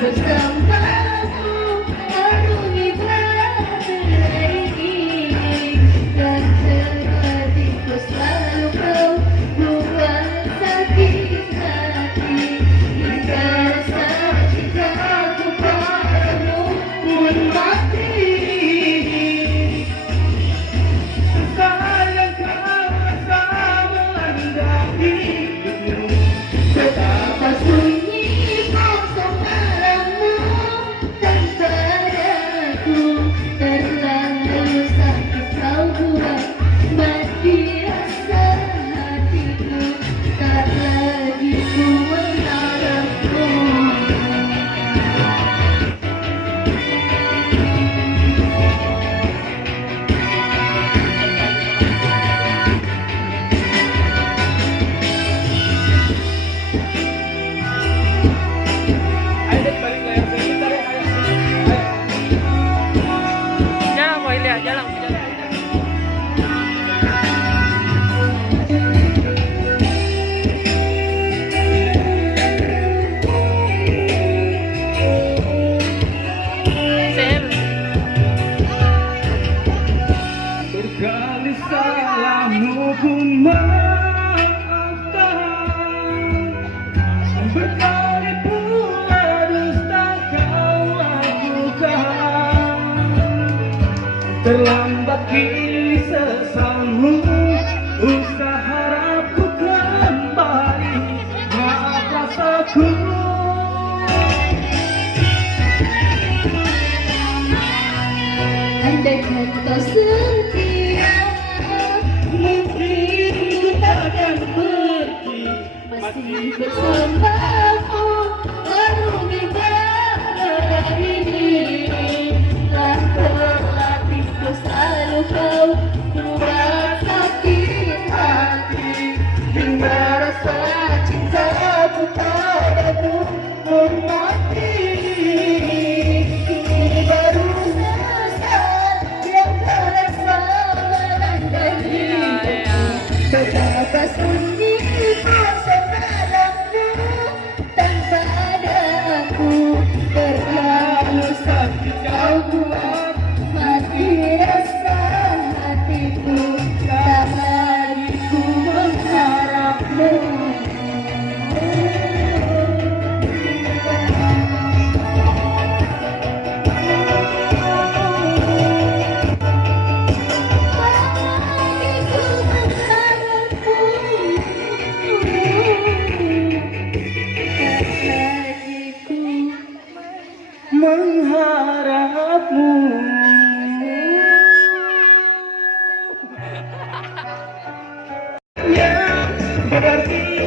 bersamamu, arungi bahtera ini, dan hatiku selalu kau buat sakit hati. Hingga rasa cintaku padamu pun mati. Sayang kau rasa melanda hidupmu. Betapa sunyi kosong malammu tanpa aku, terlalu sakit kau buat mati rasa hatiku, tak lagi ku mengharapmu. Ayo deh, balik layar saya bentar ya, ayo. Jalan kok Ilya, jalan. Sel. Berkali salahmu ku maafkan, berkali pula dusta kau lakukan. Terlambat kini sesalmu, usah harapku kembali. Maaf rasaku. Andaikan kau setia, mungkin ku takkan pergi. Masih bersamamu, arungi bahtera ini, dan berlatihku selalu kau buat sakit hati. Hingga rasa cintaku padamu pun mati. Kini baru selesai yang terasa melanda hidupku. Betapa sunyi kosong malammu tanpa aku, terlalu sakit kau buat mati rasa hatiku, tak lagi ku mengharapmu. Mengharapmu. Ya, berarti